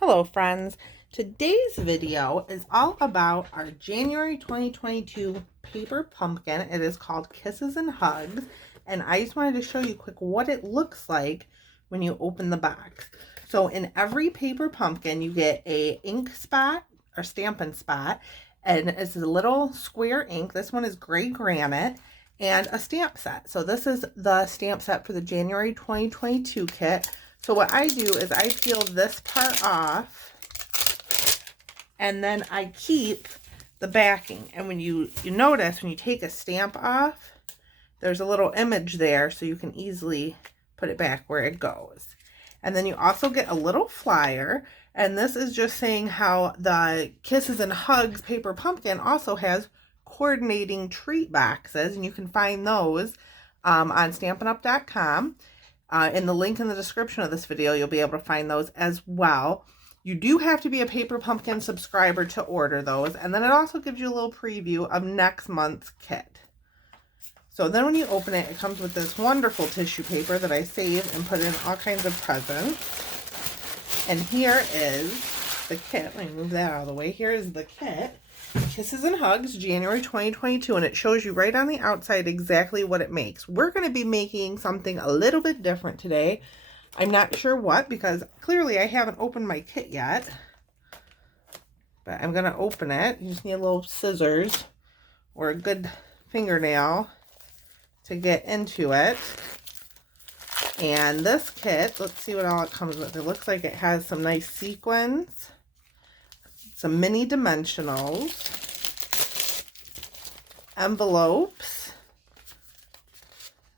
Hello friends, today's video is all about our January 2022 paper pumpkin. It is called Kisses and Hugs, and I just wanted to show you quick what it looks like when you open the box. So in every paper pumpkin you get a ink spot or stamping spot, and it's a little square ink. This one is gray granite, and a stamp set. So this is the stamp set for the January 2022 kit. So what I do is I peel this part off, and then I keep the backing. And when you notice, when you take a stamp off, there's a little image there so you can easily put it back where it goes. And then you also get a little flyer, and this is just saying how the Kisses and Hugs paper pumpkin also has coordinating treat boxes, and you can find those on StampinUp.com. In the link in the description of this video, you'll be able to find those as well. You do have to be a Paper Pumpkin subscriber to order those, and then it also gives you a little preview of next month's kit. So then when you open it, it comes with this wonderful tissue paper that I saved and put in all kinds of presents. And here is the kit. Let me move that out of the way. Here is the kit. Kisses and Hugs, January 2022, and it shows you right on the outside exactly what it makes. We're going to be making something a little bit different today. I'm not sure what, because clearly I haven't opened my kit yet. But I'm going to open it. You just need a little scissors or a good fingernail to get into it. And this kit, let's see what all it comes with. It looks like it has some nice sequins, some mini dimensionals, envelopes,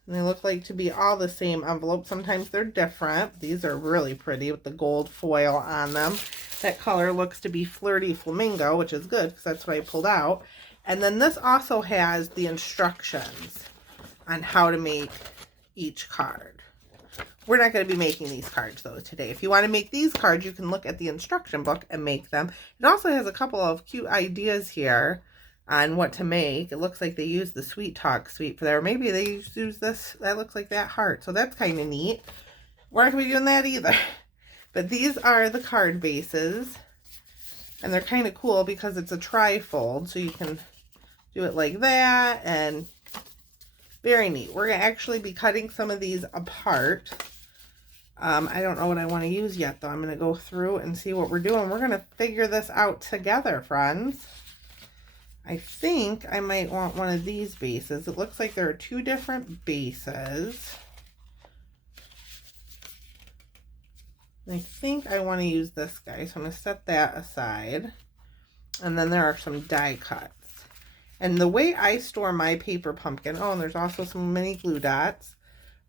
and they look like to be all the same envelopes. Sometimes they're different. These are really pretty with the gold foil on them. That color looks to be Flirty Flamingo, which is good because that's what I pulled out. And then this also has the instructions on how to make each card. We're not going to be making these cards though today. If you want to make these cards, you can look at the instruction book and make them. It also has a couple of cute ideas here on what to make. It looks like they use the Sweet Talk sweet for there. Maybe they use this, that looks like that heart. So that's kind of neat. We're not going to be doing that either. But these are the card bases. And they're kind of cool because it's a tri-fold. So you can do it like that, and very neat. We're going to actually be cutting some of these apart. I don't know what I want to use yet, though. I'm going to go through and see what we're doing. We're going to figure this out together, friends. I think I might want one of these bases. It looks like there are two different bases. I think I want to use this guy, so I'm going to set that aside. And then there are some die cuts. And the way I store my paper pumpkin, oh, and there's also some mini glue dots.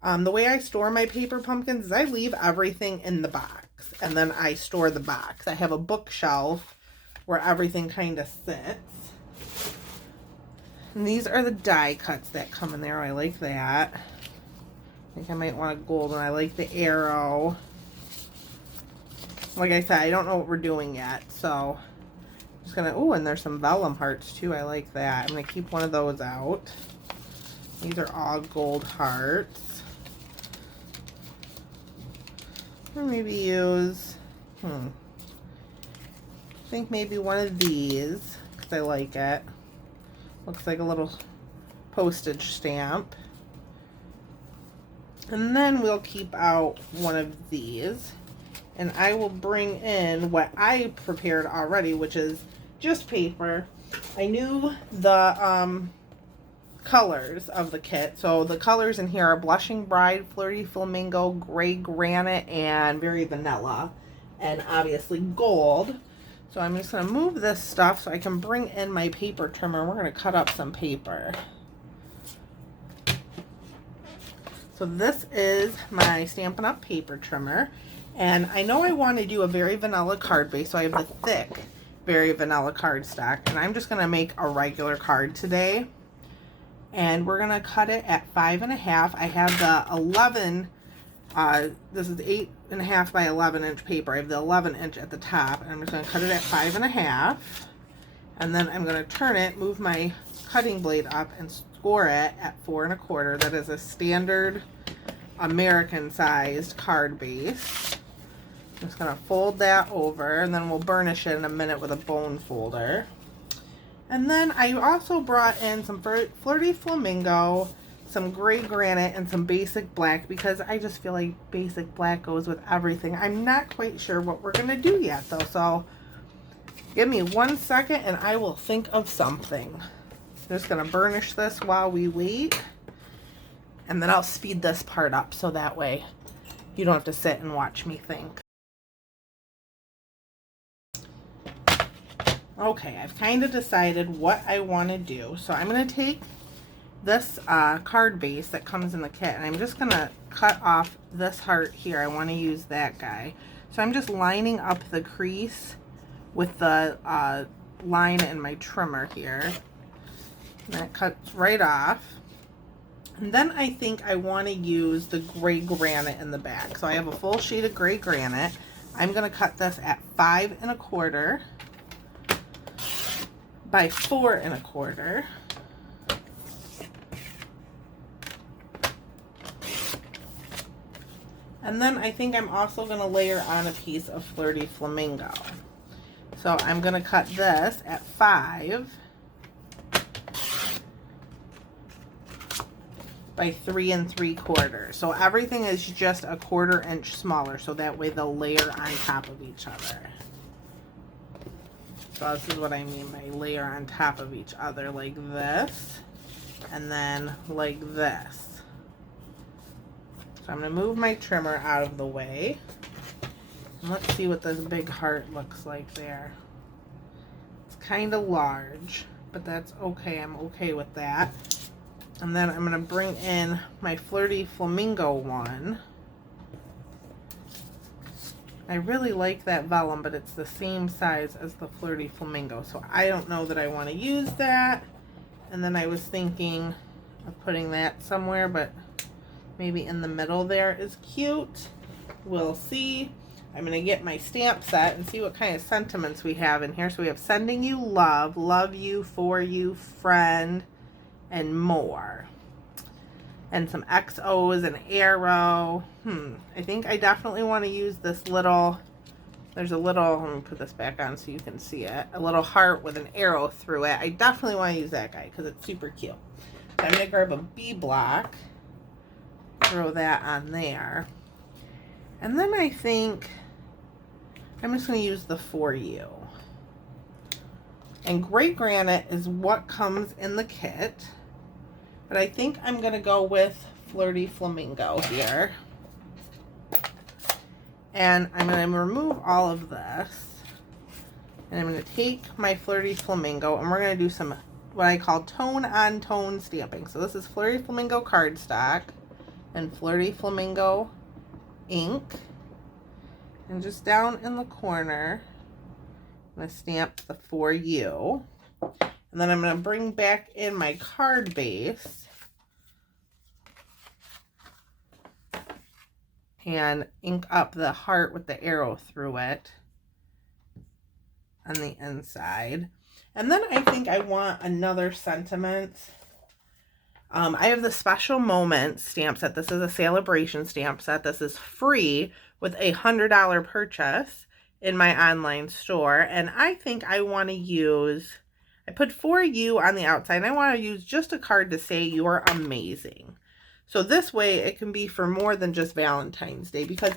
The way I store my paper pumpkins is I leave everything in the box, and then I store the box. I have a bookshelf where everything kind of sits. And these are the die cuts that come in there. I like that. I think I might want a gold one. I like the arrow. Like I said, I don't know what we're doing yet, so I'm just gonna, oh, and there's some vellum hearts too. I like that. I'm gonna keep one of those out. These are all gold hearts. Or maybe use, I think maybe one of these, because I like it. Looks like a little postage stamp. And then we'll keep out one of these. And I will bring in what I prepared already, which is just paper. I knew the colors of the kit. So the colors in here are Blushing Bride, Flirty Flamingo, Gray Granite, and Very Vanilla. And obviously gold. So I'm just going to move this stuff so I can bring in my paper trimmer. We're going to cut up some paper. So this is my Stampin' Up! Paper trimmer. And I know I want to do a Very Vanilla card base, so I have the thick Very Vanilla cardstock. And I'm just going to make a regular card today. And we're going to cut it at 5.5. I have the 11, this is 8.5 by 11 inch paper. I have the 11 inch at the top. And I'm just going to cut it at 5.5. And then I'm going to turn it, move my cutting blade up, and score it at 4.25. That is a standard American sized card base. I'm just going to fold that over, and then we'll burnish it in a minute with a bone folder. And then I also brought in some Flirty Flamingo, some gray granite, and some basic black, because I just feel like basic black goes with everything. I'm not quite sure what we're going to do yet though, so give me 1 second and I will think of something. I'm just going to burnish this while we wait, and then I'll speed this part up so that way you don't have to sit and watch me think. Okay, I've kind of decided what I want to do. So I'm going to take this card base that comes in the kit, and I'm just going to cut off this heart here. I want to use that guy. So I'm just lining up the crease with the line in my trimmer here. And that cuts right off. And then I think I want to use the gray granite in the back. So I have a full sheet of gray granite. I'm going to cut this at 5 1/4 by 4 1/4. And then I think I'm also going to layer on a piece of Flirty Flamingo. So I'm going to cut this at 5 by 3 3/4. So everything is just a 1/4 inch smaller, so that way they'll layer on top of each other. So this is what I mean by layer on top of each other, like this, and then like this. So I'm going to move my trimmer out of the way. And let's see what this big heart looks like there. It's kind of large, but that's okay. I'm okay with that. And then I'm going to bring in my Flirty Flamingo one. I really like that vellum, but it's the same size as the Flirty Flamingo, so I don't know that I want to use that. And then I was thinking of putting that somewhere, but maybe in the middle there is cute. We'll see. I'm going to get my stamp set and see what kind of sentiments we have in here. So we have sending you love, love you, for you, friend, and more. And some XOs, an arrow. I think I definitely want to use this little, there's a little, let me put this back on so you can see it, a little heart with an arrow through it. I definitely want to use that guy because it's super cute. So I'm going to grab a B block, throw that on there. And then I think I'm just going to use the For You. And gray granite is what comes in the kit. But I think I'm going to go with Flirty Flamingo here. And I'm going to remove all of this. And I'm going to take my Flirty Flamingo, and we're going to do some what I call tone-on-tone stamping. So this is Flirty Flamingo cardstock and Flirty Flamingo ink. And just down in the corner, I'm going to stamp the For You. And then I'm going to bring back in my card base and ink up the heart with the arrow through it on the inside. And then I think I want another sentiment. I have the Special Moments stamp set. This is a celebration stamp set. This is free with a $100 purchase in my online store. And I think I want to use, I put For You on the outside, and I want to use just a card to say you are amazing. So this way it can be for more than just Valentine's Day, because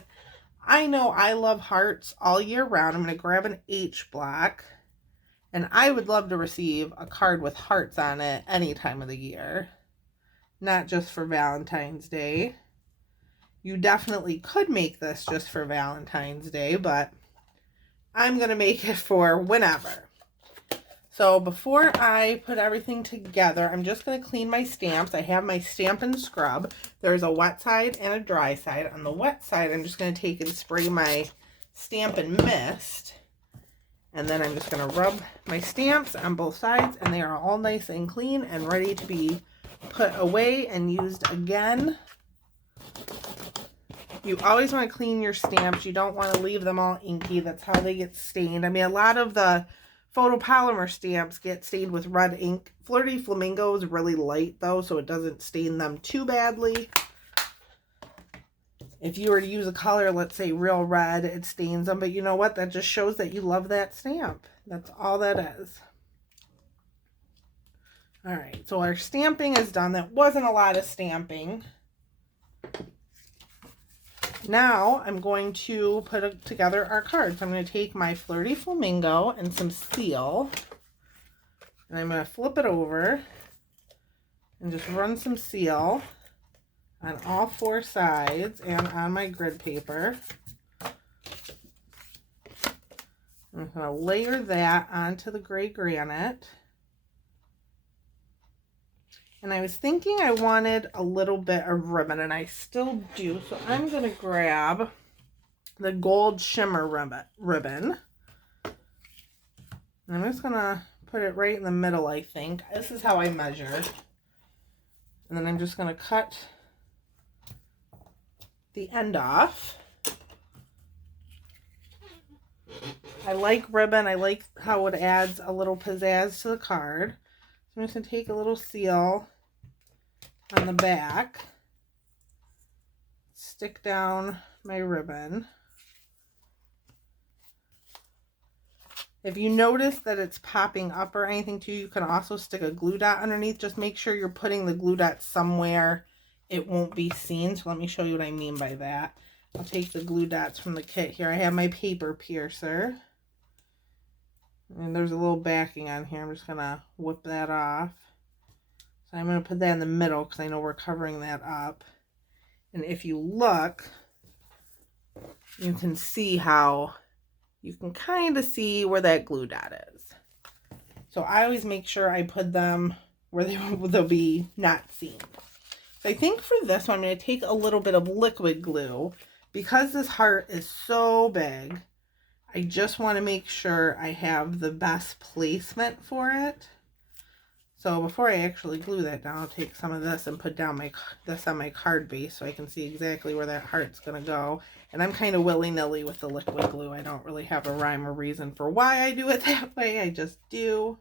I know I love hearts all year round. I'm going to grab an H block, and I would love to receive a card with hearts on it any time of the year, not just for Valentine's Day. You definitely could make this just for Valentine's Day, but I'm going to make it for whenever. So before I put everything together, I'm just going to clean my stamps. I have my Stampin' Scrub. There's a wet side and a dry side. On the wet side, I'm just going to take and spray my Stampin' Mist. And then I'm just going to rub my stamps on both sides, and they are all nice and clean and ready to be put away and used again. You always want to clean your stamps. You don't want to leave them all inky. That's how they get stained. I mean, a lot of the photopolymer stamps get stained with red ink. Flirty Flamingo is really light though, so it doesn't stain them too badly. If you were to use a color, let's say real red, it stains them. But you know what? That just shows that you love that stamp. That's all that is. All right, so our stamping is done. That wasn't a lot of stamping. Now I'm going to put together our cards. I'm going to take my Flirty Flamingo and some seal. And I'm going to flip it over and just run some seal on all 4 sides and on my grid paper. I'm going to layer that onto the gray granite. And I was thinking I wanted a little bit of ribbon, and I still do. So I'm going to grab the gold shimmer ribbon. And I'm just going to put it right in the middle, I think. This is how I measure. And then I'm just going to cut the end off. I like ribbon. I like how it adds a little pizzazz to the card. So I'm just going to take a little seal on the back, stick down my ribbon. If you notice that it's popping up or anything too, you can also stick a glue dot underneath. Just make sure you're putting the glue dot somewhere it won't be seen. So let me show you what I mean by that. I'll take the glue dots from the kit here. I have my paper piercer. And there's a little backing on here. I'm just going to whip that off. So I'm going to put that in the middle because I know we're covering that up. And if you look, you can see how you can kind of see where that glue dot is. So I always make sure I put them where they'll be not seen. So I think for this one, I'm going to take a little bit of liquid glue. Because this heart is so big, I just want to make sure I have the best placement for it. So before I actually glue that down, I'll take some of this and put down this on my card base so I can see exactly where that heart's going to go. And I'm kind of willy-nilly with the liquid glue. I don't really have a rhyme or reason for why I do it that way. I just do.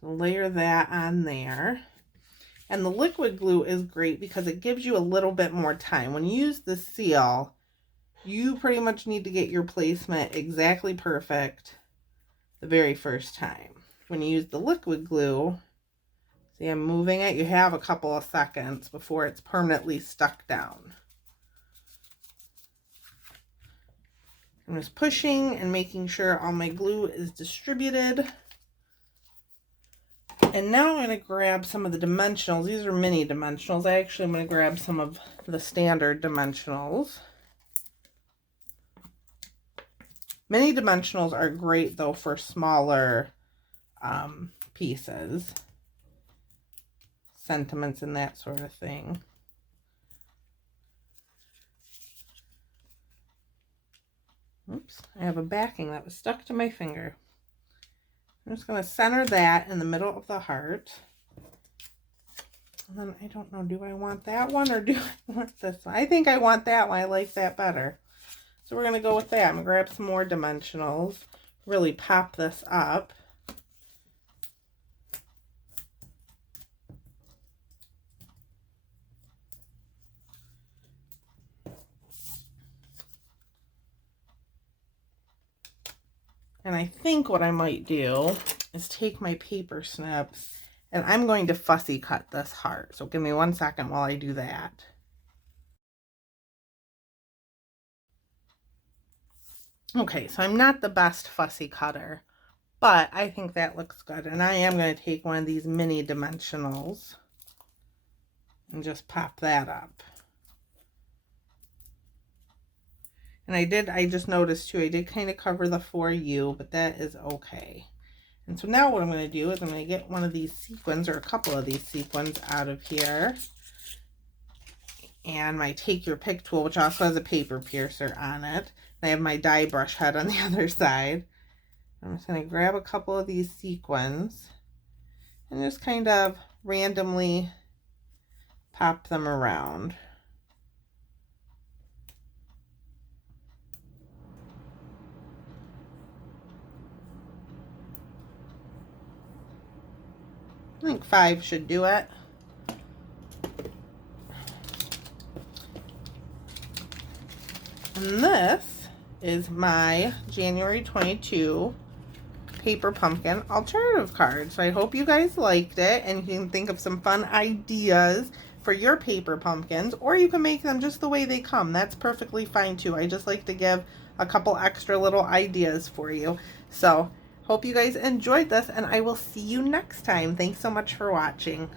So layer that on there. And the liquid glue is great because it gives you a little bit more time. When you use the seal, you pretty much need to get your placement exactly perfect the very first time. When you use the liquid glue, see I'm moving it, you have a couple of seconds before it's permanently stuck down. I'm just pushing and making sure all my glue is distributed. And now I'm going to grab some of the dimensionals. These are mini dimensionals. I actually am going to grab some of the standard dimensionals. Mini dimensionals are great though for smaller pieces, sentiments and that sort of thing. Oops, I have a backing that was stuck to my finger. I'm just going to center that in the middle of the heart. And then I don't know, do I want that one or do I want this one? I think I want that one. I like that better. So we're going to go with that. I'm going to grab some more dimensionals, really pop this up. And I think what I might do is take my paper snips and I'm going to fussy cut this heart. So give me 1 second while I do that. Okay, so I'm not the best fussy cutter, but I think that looks good. And I am going to take one of these mini dimensionals and just pop that up. And I just noticed too, I did kind of cover the for you, but that is okay. And so now what I'm going to do is I'm going to get one of these sequins or a couple of these sequins out of here. And my Take Your Pick tool, which also has a paper piercer on it. And I have my die brush head on the other side. I'm just going to grab a couple of these sequins and just kind of randomly pop them around. I think 5 should do it. And this is my January 22 paper pumpkin alternative card. So I hope you guys liked it and you can think of some fun ideas for your paper pumpkins, or you can make them just the way they come. That's perfectly fine too. I just like to give a couple extra little ideas for you. So hope you guys enjoyed this, and I will see you next time. Thanks so much for watching.